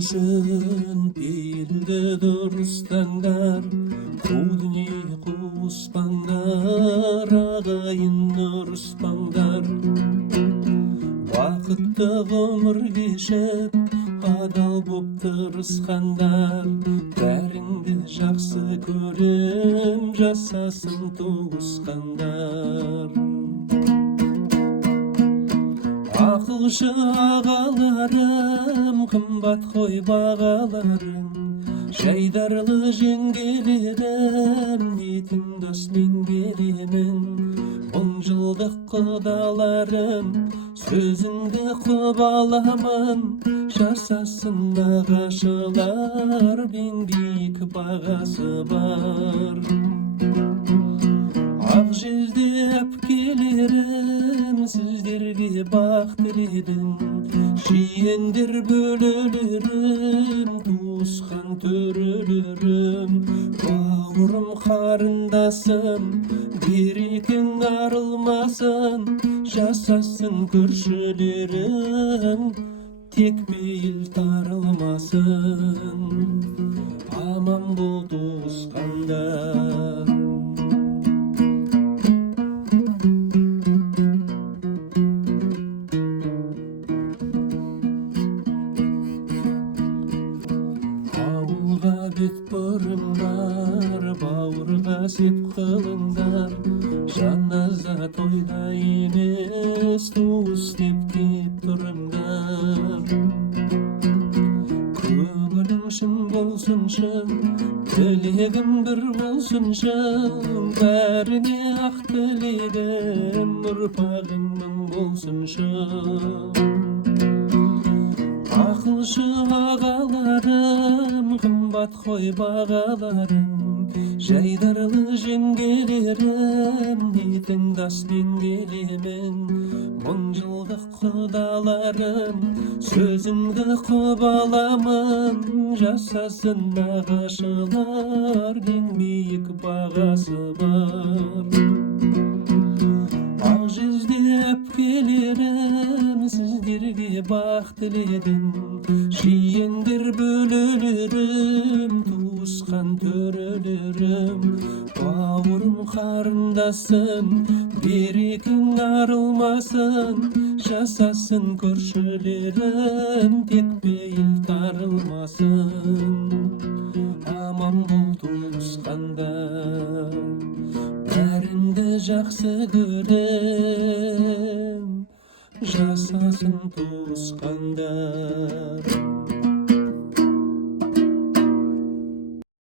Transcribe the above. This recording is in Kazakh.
Akılışın bildi durstanlar, Kudni kuspanlar, Ağayın uruspanlar. Vakıtты ömür geçip, Adal boп tırıskanlar, Bәрінді жақсы көрем, Жасасын туысқандар. Ақылшы ағаларым, қымбат қой бағаларым, Жайдарлы жеңгелерім, Дейтін дос мен келемін. 10 жылдық құдаларым, сөзіңді құп аламын, Жасасын нағашылар, Бен биік бағасы бар. Ақ жүзді әпкелерім, Сіздерге бақ тіледім, Жиендер бөлелерім, Туысқан төрелерім, Бауырым қарындасым, Берекең арылмасын, Жасасын көршілерім, Тек бейіл тарылмасын, Аман бол туысқандар. Бет бұрымдар, бауырға сеп қылыңдар, Жаназа тойда емес, туыс деп кеп тұрыңдар. Көңілің шын болсыншы, тілегім бір болсыншы, Бәріне ақ тілегім, ұрпағың мың болсыншы. Ақылшы ағаларым, қымбат қой бағаларым, Жайдарлы жеңгелерім, Дейтін дос мен келемін. 10 жылдық құдаларым, сөзіңді құп аламын, Жасасын нағашылар, Ең биік бағасы бар. Ақ жүзді әпкелерім, Сіздерге бақ тіледім, Жиендер бөлелерім, Туысқан төрелерім, Бауырым қарындасым, Берекең арылмасын, Жасасын көршілерім, Тек бейіл тарылмасын, Аман бол туысқандар. Бәрінді жақсы көрем, Жасасын туысқандар.